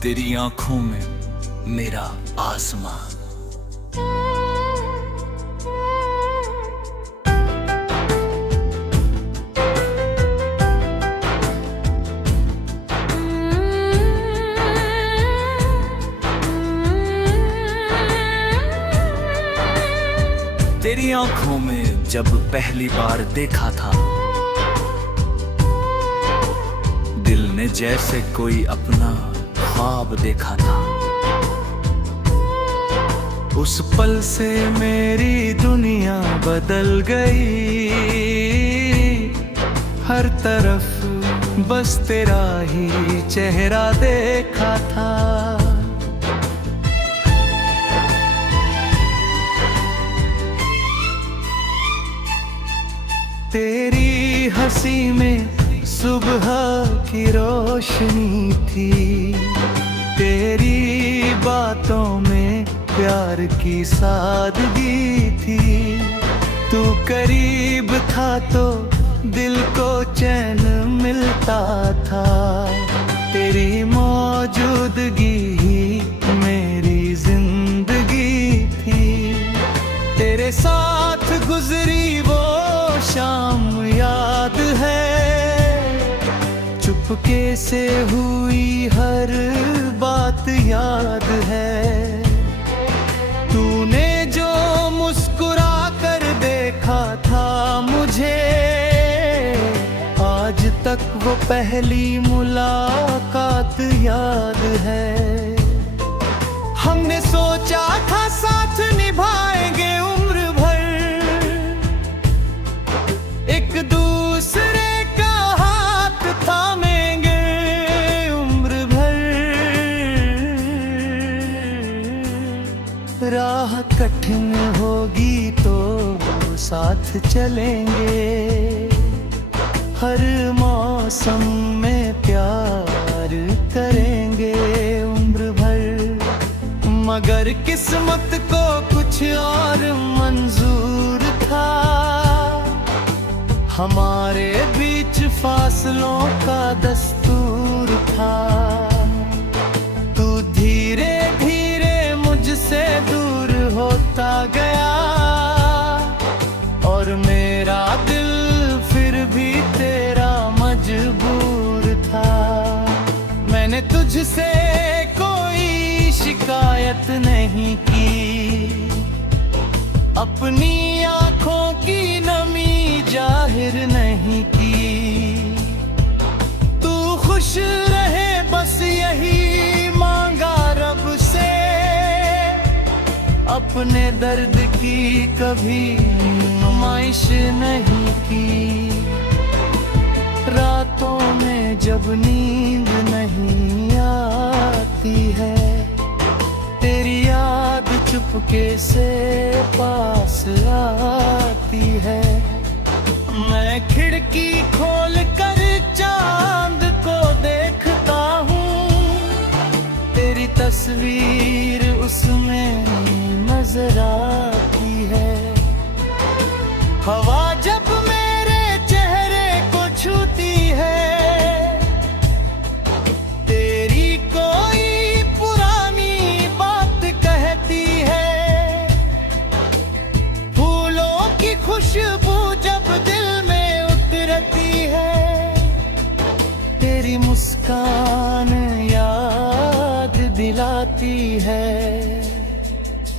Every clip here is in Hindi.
तेरी आंखों में मेरा आसमां। तेरी आंखों में जब पहली बार देखा था, दिल ने जैसे कोई अपना ख्वाब देखा था। उस पल से मेरी दुनिया बदल गई, हर तरफ बस तेरा ही चेहरा देखा था। तेरी हंसी में सुबह की रोशनी थी, तेरी बातों में प्यार की सादगी थी। तू करीब था तो दिल को चैन मिलता था, तेरी मौजूदगी ही मेरी जिंदगी थी। तेरे साथ गुजरी वो शाम याद है, चुपके से हुई हर बात याद है। तूने जो मुस्कुरा कर देखा था मुझे, आज तक वो पहली मुलाकात याद है। हमने सोचा था साथ निभाएंगे उम्र भर, एक दूसरे का हाथ थामेंगे उम्र भर। राह कठिन होगी तो साथ चलेंगे, हर मौसम में प्यार करेंगे उम्र भर। मगर किस्मत को कुछ और मंजूर था, हमारे बीच फासलों का दस्तूर था। तू धीरे धीरे मुझसे दूर होता गया, और मेरा दिल फिर भी तेरा मजबूर था। मैंने तुझसे कोई शिकायत नहीं की, अपनी आंखों की नमी जाहिर नहीं की। तू खुश रहे बस यही मांगा रब से, अपने दर्द की कभी नुमाइश नहीं की। रातों में जब नींद नहीं आती है, तेरी याद चुपके से पास आती है। मैं खिड़की खोल कर चांद को देखता हूँ, तेरी तस्वीर उसमें नजर आती है। हवा जब मेरे चेहरे को छूती है, तेरी कोई पुरानी बात कहती है। फूलों की खुशबू जब दिल में उतरती है, तेरी मुस्कान याद दिलाती है।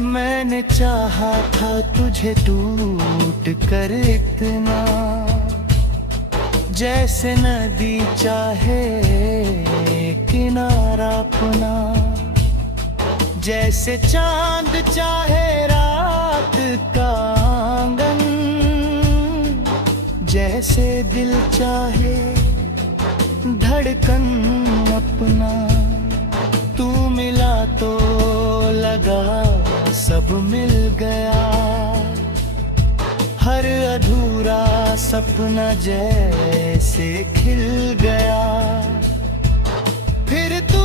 मैंने चाहा था तुझे टूट कर इतना, जैसे नदी चाहे किनारा अपना, जैसे चांद चाहे रात का आंगन, जैसे दिल चाहे धड़कन अपना। तू मिला तो लगा सब मिल गया, हर अधूरा सपना जैसे खिल गया। फिर तू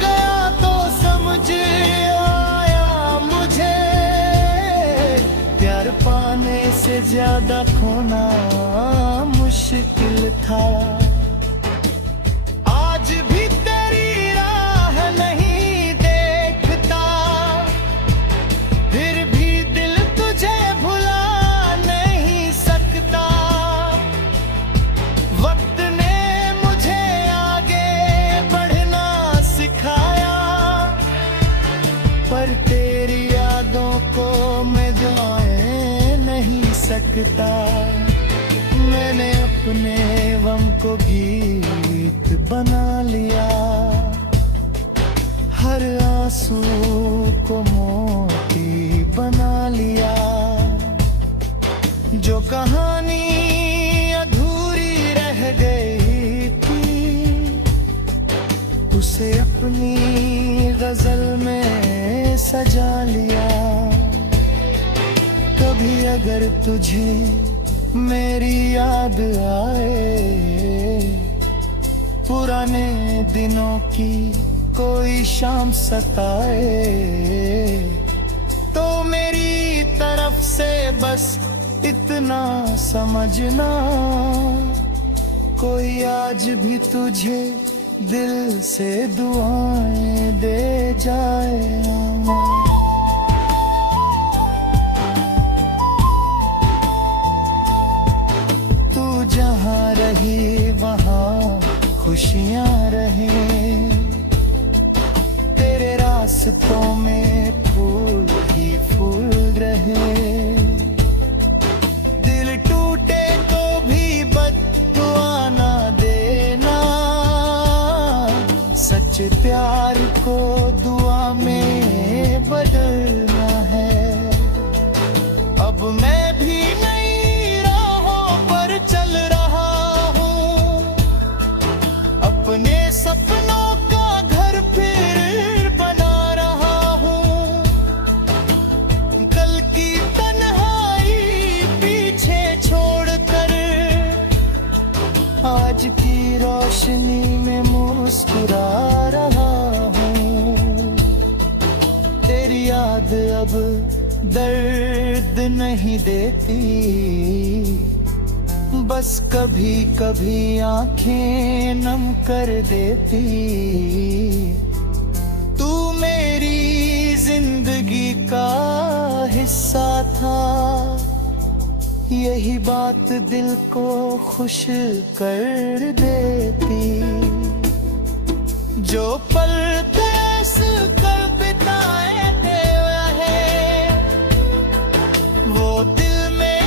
गया तो समझ आया मुझे, प्यार पाने से ज्यादा खोना मुश्किल था। आज भी तेरी राह नहीं सकता। मैंने अपने गम को गीत बना लिया, हर आंसू को मोती बना लिया। जो कहानी अधूरी रह गई थी, उसे अपनी गजल में सजा लिया। कभी अगर तुझे मेरी याद आए, पुराने दिनों की कोई शाम सताए, तो मेरी तरफ से बस इतना समझना, कोई आज भी तुझे दिल से दुआएं दे जाए। तू जहाँ रही वहाँ खुशियाँ रहे, तेरे रास्तों में फूल ही फूल रहे। दिल टूटे तो भी बद्दुआ ना देना, सच्चे प्यार को दुआ में बदलना है। अब मैं भी नई राहों पर चल रहा हूँ, अपने सपनों का घर फिर बना रहा हूँ। कल की तन्हाई पीछे छोड़कर आज की रोशनी में मुस्कुरा रहा हूँ। तेरी याद अब दर्द नहीं देती, बस कभी कभी आंखें नम कर देती। तू मेरी जिंदगी का हिस्सा था, यही बात दिल को खुश कर देती। जो पल तेस कर बिताए थे वो दिल में।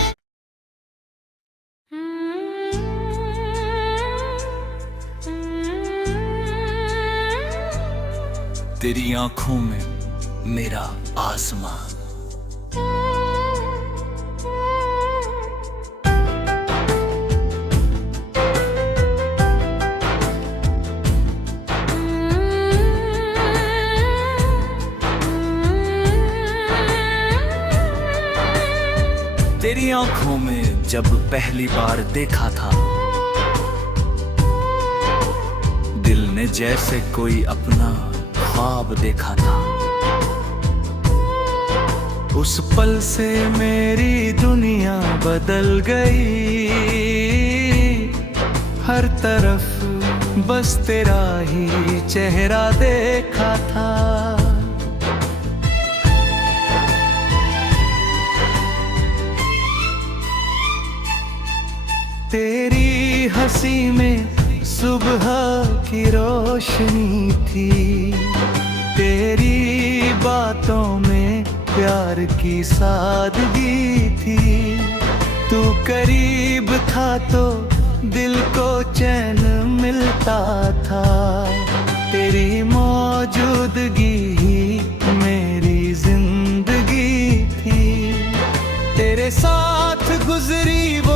तेरी आंखों में मेरा आसमां, तेरी आंखों में जब पहली बार देखा था, दिल ने जैसे कोई अपना ख्वाब देखा था। उस पल से मेरी दुनिया बदल गई, हर तरफ बस तेरा ही चेहरा देखा था। तेरी हंसी में सुबह की रोशनी थी, तेरी बातों में प्यार की सादगी थी। तू करीब था तो दिल को चैन मिलता था, तेरी मौजूदगी ही मेरी जिंदगी थी। तेरे साथ गुजरी वो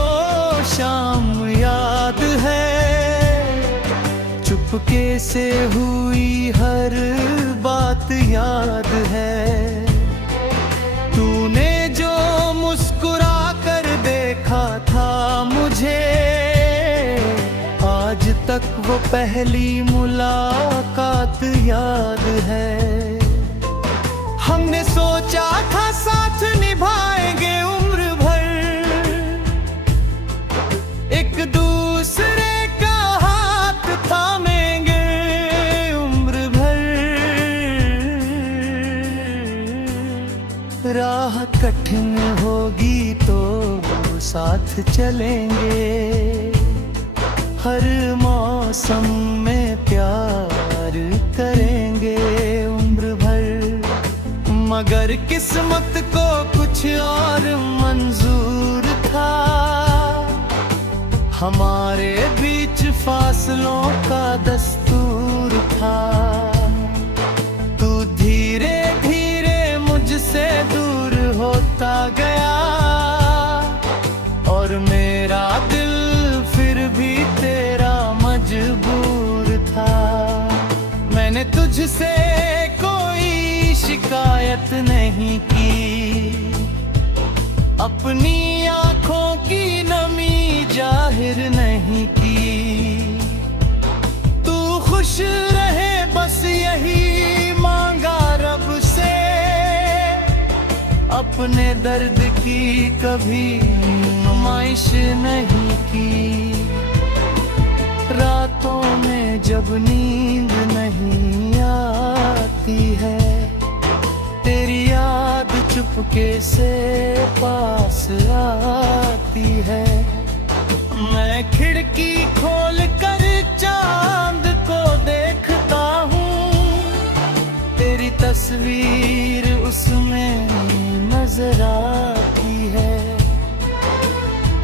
शाम याद है, चुपके से हुई हर बात याद है। तूने जो मुस्कुरा कर देखा था मुझे, आज तक वो पहली मुलाकात याद है। हमने सोचा था साथ निभाएंगे उम्र भर, एक दूसरे का हाथ थामेंगे उम्र भर। राह कठिन होगी तो साथ चलेंगे, हर मौसम में प्यार करेंगे उम्र भर। मगर किस्मत को कुछ और मंजूर हमारे बीच फासलों का दस्तूर था। तू धीरे धीरे मुझसे दूर होता गया और मेरा दिल फिर भी तेरा मजबूर था। मैंने तुझसे कोई शिकायत नहीं की, अपनी आंखों की नमी जाहिर नहीं की। तू खुश रहे बस यही मांगा रब से, अपने दर्द की कभी नुमाइश नहीं की। रातों में जब नींद नहीं आती है, तेरी याद चुपके से पास आती है। मैं खिड़की खोल कर चांद को देखता हूँ, तेरी तस्वीर उसमें नजर आती है।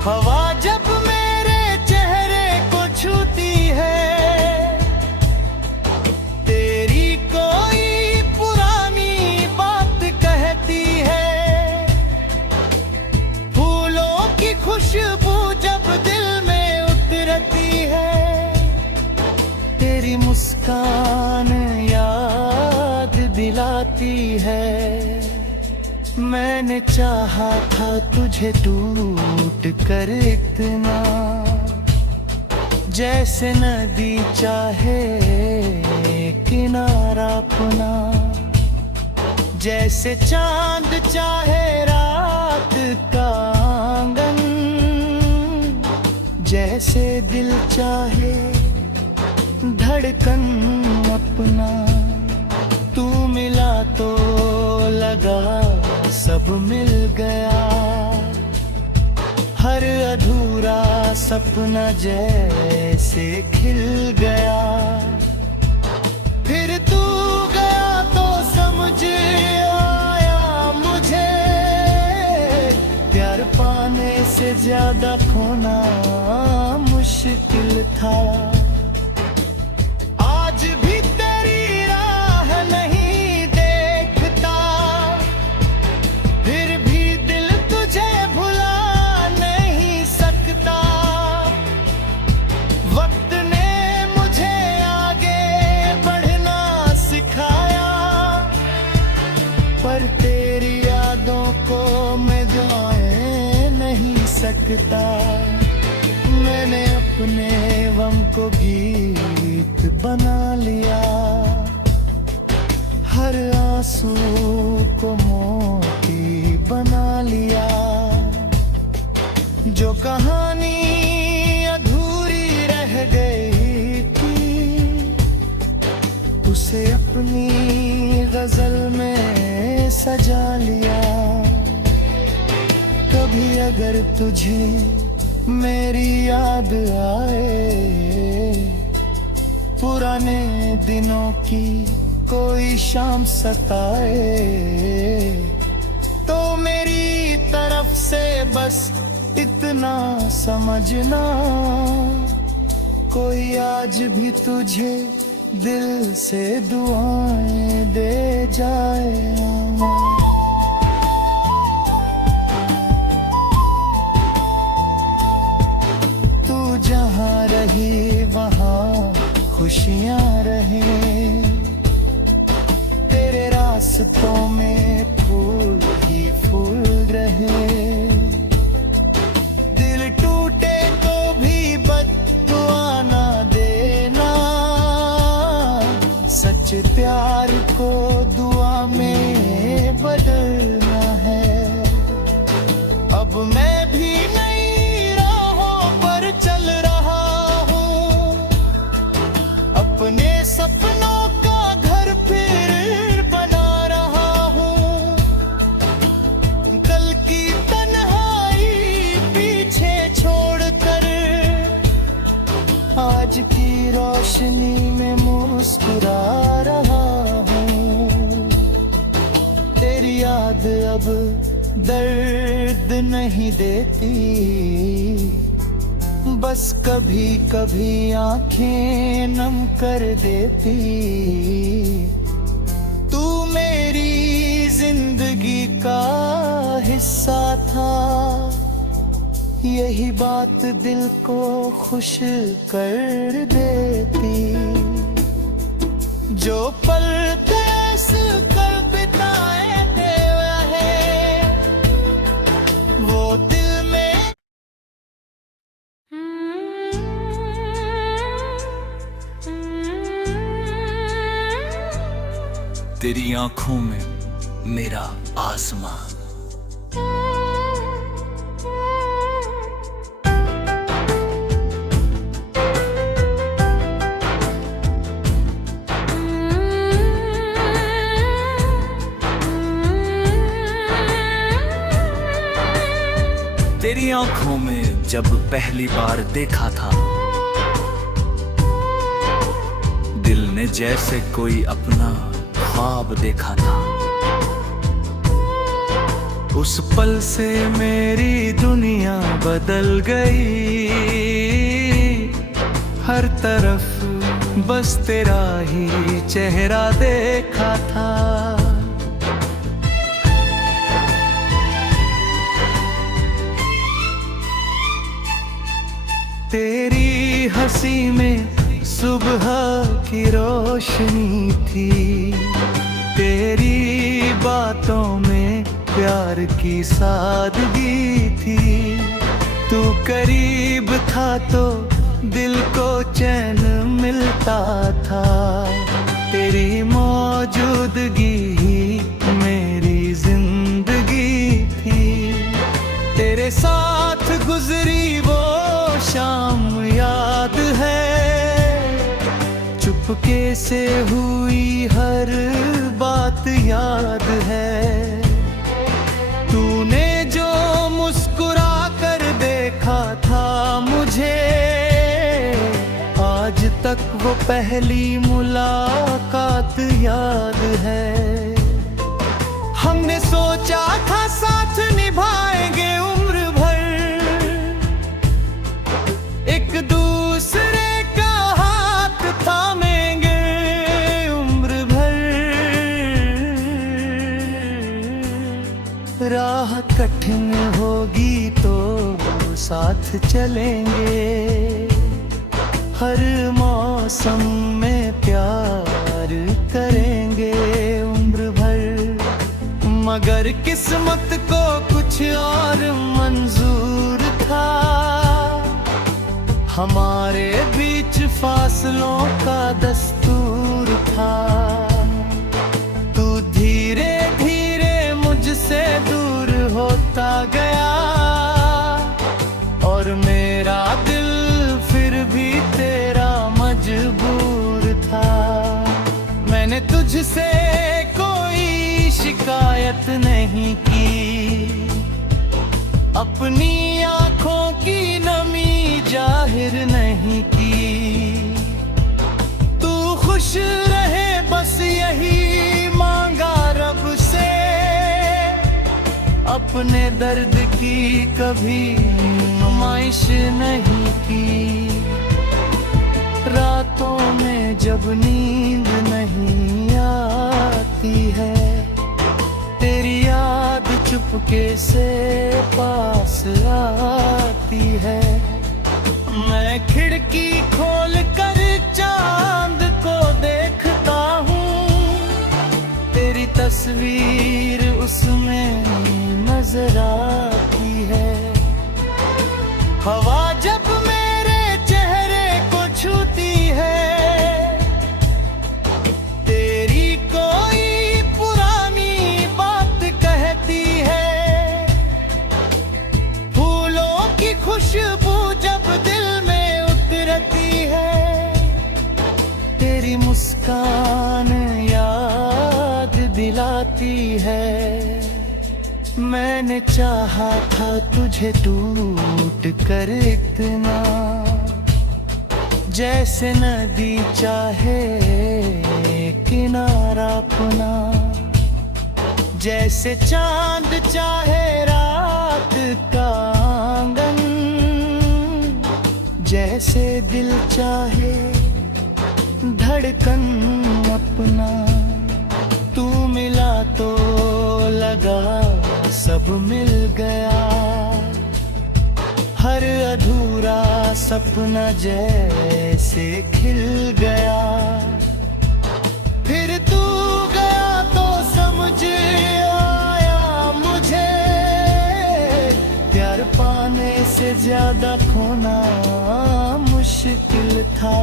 हवा जब मेरे चेहरे को छूती है, तेरी कोई पुरानी बात कहती है। फूलों की खुशबू जब दिल में उतरती है, तेरी मुस्कान याद दिलाती है। मैंने चाहा था तुझे टूट कर इतना, जैसे नदी चाहे किनारा अपना, जैसे चांद चाहे रात का आंगन, जैसे दिल चाहे धड़कन अपना। तू मिला तो लगा सब मिल गया, हर अधूरा सपना जैसे खिल गया। फिर तू गया तो समझ आया मुझे, प्यार पाने से ज्यादा खोना मुश्किल था। आज भी तेरी राह नहीं देखता, फिर भी दिल तुझे भुला नहीं सकता। वक्त ने मुझे आगे बढ़ना सिखाया, पर तेरी यादों को मैं भुला नहीं सकता। मैंने अपने गम को गीत बना लिया, हर आंसू को मोती बना लिया। जो कहानी अधूरी रह गई थी, उसे अपनी गजल में सजा लिया। कभी अगर तुझे मेरी याद आए, पुराने दिनों की कोई शाम सताए, तो मेरी तरफ से बस इतना समझना, कोई आज भी तुझे दिल से दुआएं दे जाए। जहाँ रही वहाँ खुशियाँ रहे, तेरे रास्तों में फूल ही फूल रहे। दिल टूटे तो भी बद्दुआ ना देना, सच प्यार को दुआ में बदलना है। अब मैं भी अपने सपनों का घर फिर बना रहा हूँ। कल की तन्हाई पीछे छोड़कर, आज की रोशनी में मुस्कुरा रहा हूँ। तेरी याद अब दर्द नहीं देती, बस कभी कभी आंखें नम कर देती। तू मेरी जिंदगी का हिस्सा था, यही बात दिल को खुश कर देती। जो पल कैस कर बिताए थे वो दिल में। तेरी आंखों में मेरा आसमां। तेरी आंखों में जब पहली बार देखा था, दिल ने जैसे कोई अपना ख्वाब देखा था। उस पल से मेरी दुनिया बदल गई। हर तरफ बस तेरा ही चेहरा देखा था। तेरी हंसी में सुबह की रोशनी थी। तेरी बातों में प्यार की सादगी थी। तू करीब था तो दिल को चैन मिलता था। तेरी मौजूदगी ही मेरी जिंदगी थी। तेरे साथ गुजरी वो शाम याद है। चुपके से हुई हर बात याद है। तूने जो मुस्कुरा कर देखा था मुझे, आज तक वो पहली मुलाकात याद है। हमने सोचा था साथ निभाएंगे उम्र भर, एक दूसरे का हाथ थामेंगे उम्र भर। राह कठिन होगी तो साथ चलेंगे। हर मौसम में प्यार करेंगे उम्र भर। मगर किस्मत को कुछ और मंजूर था। हमारे बीच फासलों का दस्तूर था। तू धीरे धीरे मुझसे दूर होता गया, और मेरा दिल फिर भी तेरा मजबूर था। मैंने तुझसे कोई शिकायत नहीं की, अपनी आंखों की नमी जाहिर नहीं की। तू खुश रहे बस यही मांगा रब से, अपने दर्द की कभी नुमाइश नहीं की। रातों में जब नींद नहीं आती है, तेरी याद चुपके से पास आती है। मैं खिड़की खोल कर चांद को देखता हूँ, तेरी तस्वीर उसमें नजर आती है। हवा जब मेरे चेहरे को छूती है, तेरी कोई पुरानी बात कहती है। फूलों की खुशबू जब दिल में उतरती है, तेरी मुस्कान याद दिलाती है। मैंने चाहा था तुझे टूट कर इतना, जैसे नदी चाहे किनारा अपना। जैसे चांद चाहे रात का आंगन, जैसे दिल चाहे धड़कन अपना, तू मिला तो लगा सब मिल गया। हर अधूरा सपना जैसे खिल गया। फिर तू गया तो समझ आया मुझे, प्यार पाने से ज्यादा खोना मुश्किल था।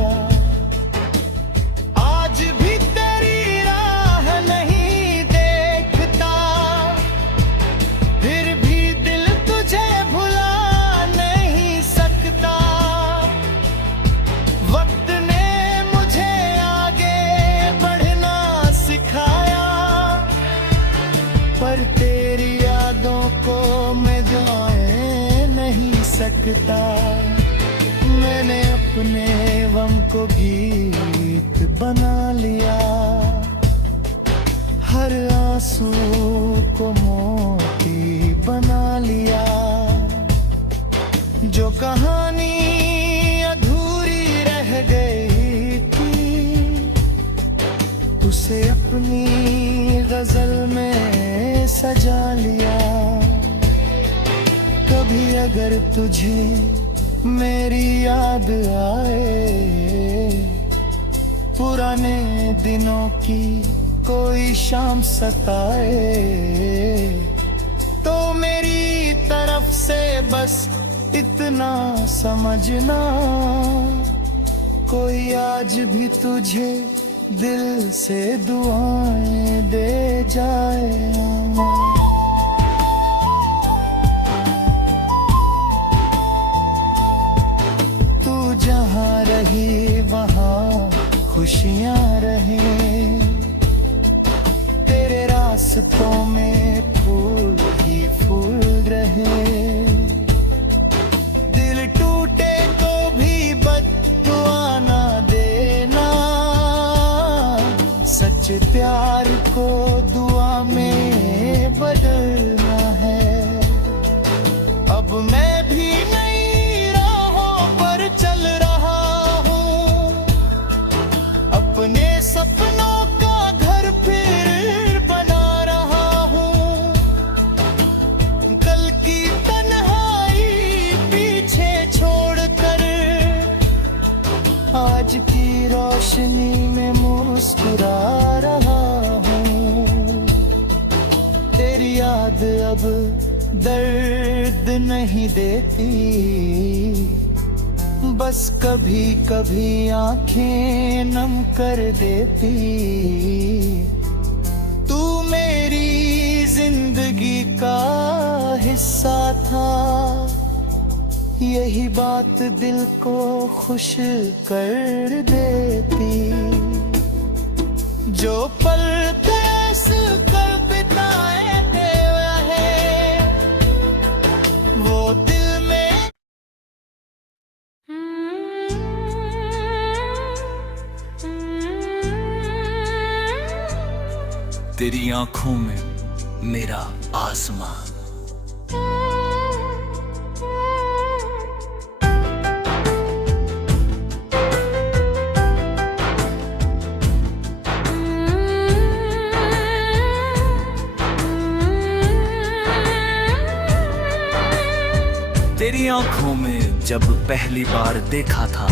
आज भी तेरी राह नहीं देखता, फिर भी दिल तुझे भुला नहीं सकता। वक्त ने मुझे आगे बढ़ना सिखाया, पर तेरी यादों को मैं जाए नहीं सकता। मैंने अपने गम को गीत बना लिया, हर आंसू को मोती बना लिया। जो कहानी अधूरी रह गई थी, उसे अपनी गजल में सजा लिया। कभी अगर तुझे मेरी याद आए, पुराने दिनों की कोई शाम सताए, तो मेरी तरफ से बस इतना समझना, कोई आज भी तुझे दिल से दुआएं दे जाए। जहाँ रही वहाँ खुशियाँ रहे, तेरे रास्तों में फूल ही फूल रहे। दिल टूटे तो भी बद्दुआ ना देना, सच्चे प्यार को दुआ में बदलना है। अब मैं भी अपने सपनों का घर फिर बना रहा हूँ। कल की तन्हाई पीछे छोड़कर, आज की रोशनी में मुस्कुरा रहा हूँ। तेरी याद अब दर्द नहीं देती, बस कभी कभी आंखें नम कर देती। तू मेरी जिंदगी का हिस्सा था, यही बात दिल को खुश कर देती। जो पल कैस कर बिताए थे वो दिल में। तेरी आंखों में मेरा आसमां, तेरी आंखों में जब पहली बार देखा था,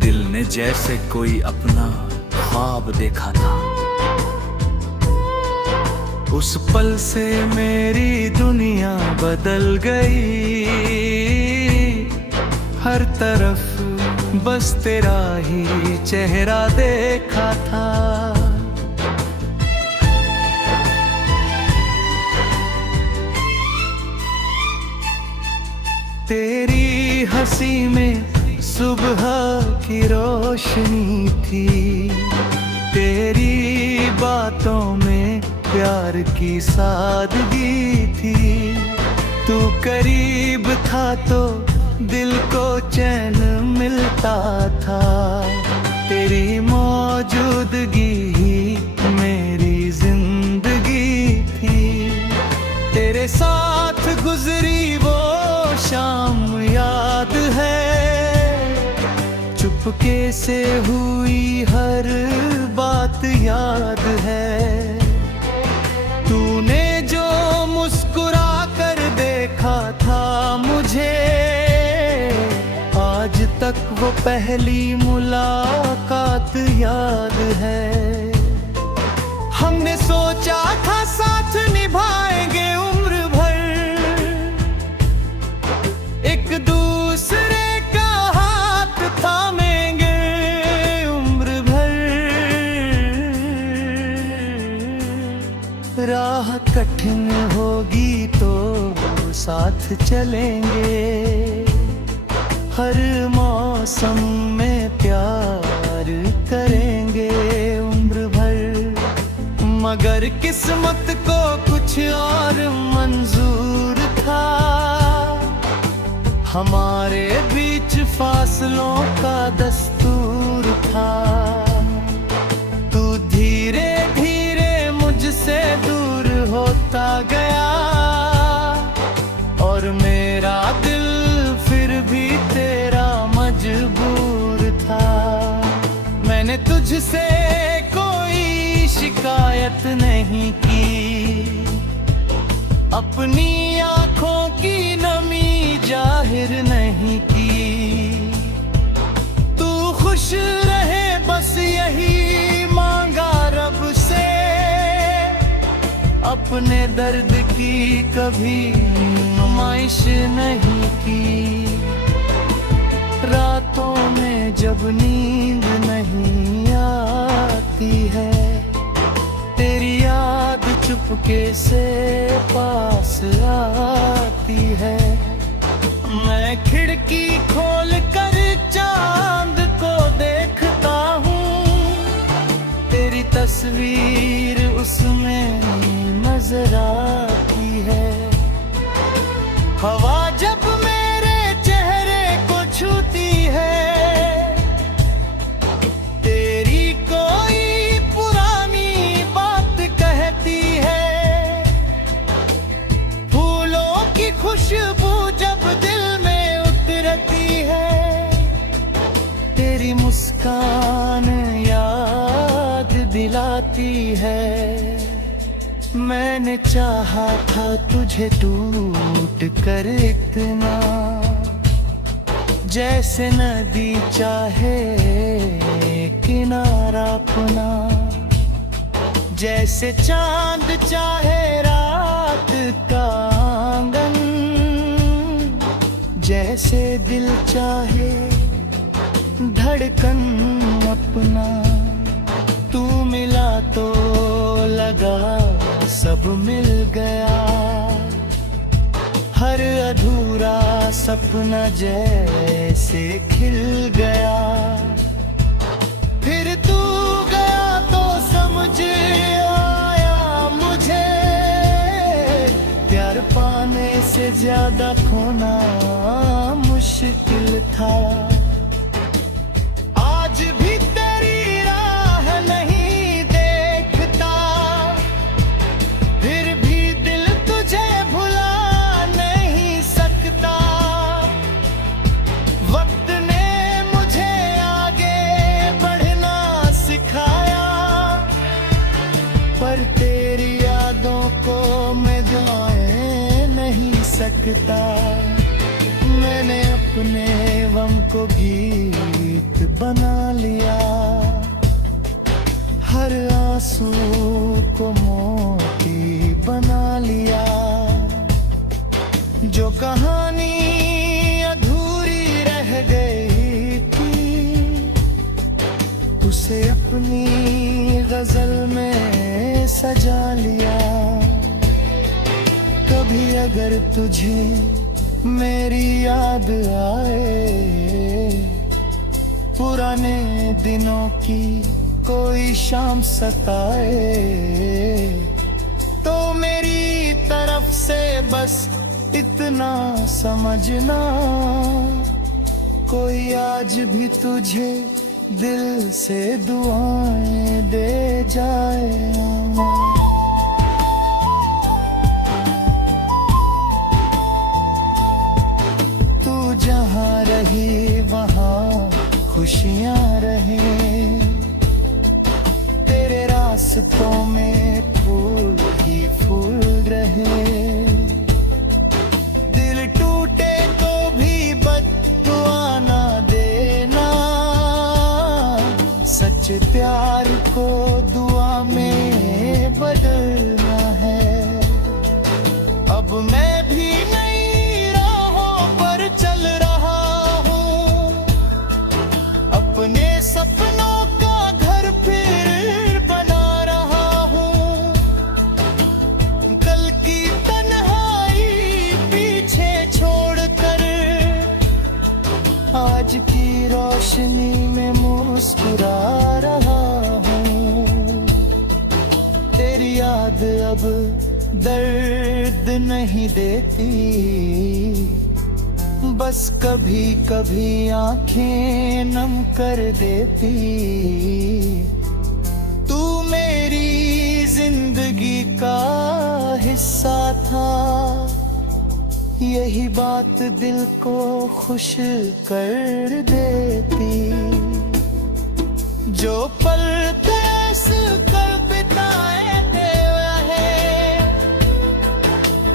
दिल ने जैसे कोई अपना ख्वाब देखा था। उस पल से मेरी दुनिया बदल गई, हर तरफ बस तेरा ही चेहरा देखा था। तेरी हंसी में सुबह की रोशनी थी, तेरी बातों में प्यार की सादगी थी। तू करीब था तो दिल को चैन मिलता था, तेरी मौजूदगी ही मेरी जिंदगी थी। तेरे साथ गुजरी वो शाम चुपके से हुई हर बात याद है। तूने जो मुस्कुरा कर देखा था मुझे, आज तक वो पहली मुलाकात याद है। हमने सोचा था साथ निभाएंगे उम्र भर, एक दूसरे का हाथ थामेंगे उम्र भर। राह कठिन होगी तो साथ चलेंगे, हर मौसम में प्यार करेंगे उम्र भर। मगर किस्मत को कुछ और मंजूर था, हमारे बीच फासलों का दस्तूर था। तू धीरे धीरे मुझसे दूर होता गया, और मेरा दिल फिर भी तेरा मजबूर था। मैंने तुझसे कोई शिकायत नहीं की, अपनी आंखों की नमी जाहिर नहीं की। तू खुश रहे बस यही मांगा रब से, अपने दर्द की कभी नुमाइश नहीं की। रातों में जब नींद नहीं आती है, तेरी याद चुपके से पास आती है। मैं खिड़की खोल कर चांद को देखता हूँ, तेरी तस्वीर उसमें नजर आती है। हवा जब मेरे चेहरे को छूती है, तेरी कोई पुरानी बात कहती है। फूलों की खुशबू जब दिल में उतरती है, तेरी मुस्कान याद दिलाती है। मैंने चाहा था तुझे टूट कर इतना, जैसे नदी चाहे किनारा अपना, जैसे चांद चाहे रात का आंगन, जैसे दिल चाहे धड़कन अपना। तू मिला तो लगा सब मिल गया, हर अधूरा सपना जैसे खिल गया। फिर तू गया तो समझ आया मुझे, प्यार पाने से ज्यादा खोना मुश्किल था। आज भी तेरी राह नहीं देखता, फिर भी दिल तुझे भुला नहीं सकता। वक्त ने मुझे आगे बढ़ना सिखाया, पर तेरी यादों को मैं भुला नहीं सकता। मैंने अपने गम को गीत बना लिया, हर आंसू को मोती बना लिया। जो कहानी अधूरी रह गई थी, उसे अपनी गजल में सजा लिया। कभी अगर तुझे मेरी याद आए, पुराने दिनों की कोई शाम सताए, तो मेरी तरफ से बस इतना समझना, कोई आज भी तुझे दिल से दुआएं दे जाए। तू जहाँ रही वहाँ खुश खुशियां रहें, तेरे रास्तों में फूल ही फूल रहे। दिल टूटे तो भी बद्दुआ ना देना, सच्चे प्यार को दुआ में बदलना है। अब मैं भी नई राहों पर चल रहा हूँ, अपने सपनों का घर फिर बना रहा हूँ। कल की तन्हाई पीछे छोड़कर आज की रोशनी में मुस्कुरा रहा हूँ। तेरी याद अब दर्द नहीं देती, बस कभी कभी आंखें नम कर देती। तू मेरी जिंदगी का हिस्सा था, यही बात दिल को खुश कर देती। जो पल तेस कर बिताए हैं,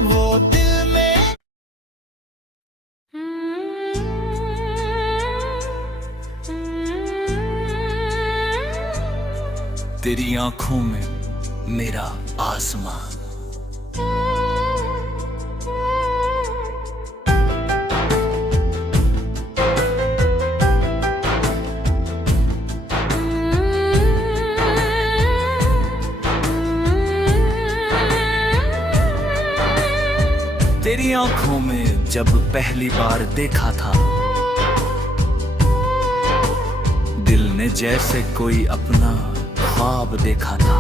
वो दिल में तेरी आंखों में मेरा आसमां। तेरी आंखों में जब पहली बार देखा था, दिल ने जैसे कोई अपना ख्वाब देखा था।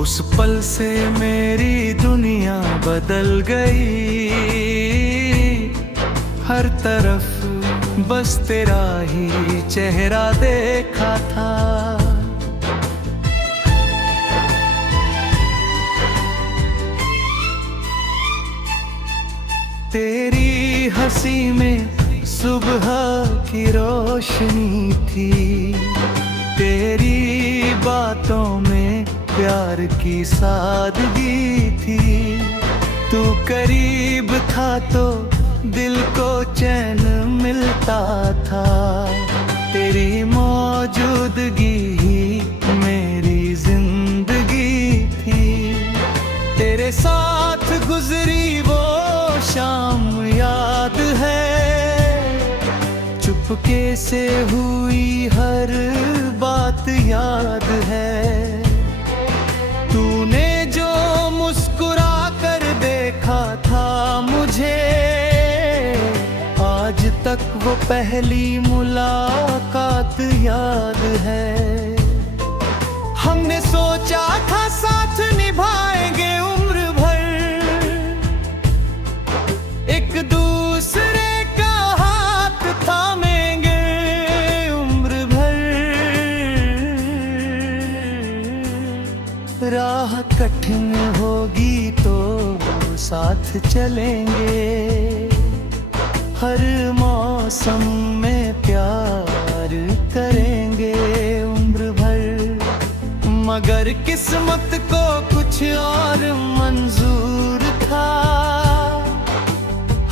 उस पल से मेरी दुनिया बदल गई, हर तरफ बस तेरा ही चेहरा देखा था। तेरी हंसी में सुबह की रोशनी थी, तेरी बातों में प्यार की सादगी थी। तू करीब था तो दिल को चैन मिलता था, तेरी मौजूदगी ही मेरी जिंदगी थी। तेरे साथ गुजरी वो शाम याद है, चुपके से हुई हर बात याद है। तूने जो मुस्कुरा कर देखा था मुझे, आज तक वो पहली मुलाकात याद है। हमने सोचा था साथ निभाएंगे उम्र भर, एक दूसरे का हाथ थामेंगे उम्र भर। राह कठिन होगी तो साथ चलेंगे, हर मौसम में प्यार करेंगे उम्र भर। मगर किस्मत को कुछ और मंजूर था,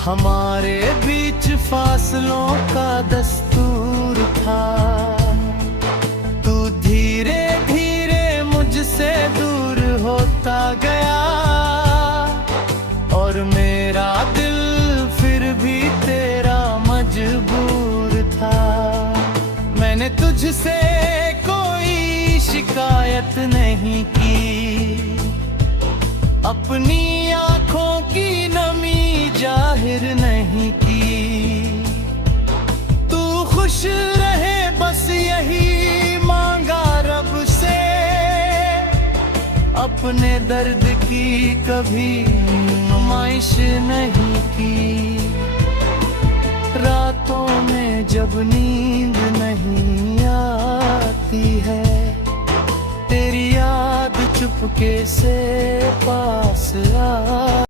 हमारे बीच फासलों का दस्तूर था। तू धीरे धीरे मुझसे दूर होता गया, और मेरा दिल फिर भी तेरा मजबूर था। मैंने तुझसे कोई शिकायत नहीं की, अपनी आंखों की नमी जाहिर नहीं की। तू खुश रहे बस यही मांगा रब से, अपने दर्द की कभी नुमाइश नहीं की। रातों में जब नींद नहीं आती है, तेरी याद चुपके से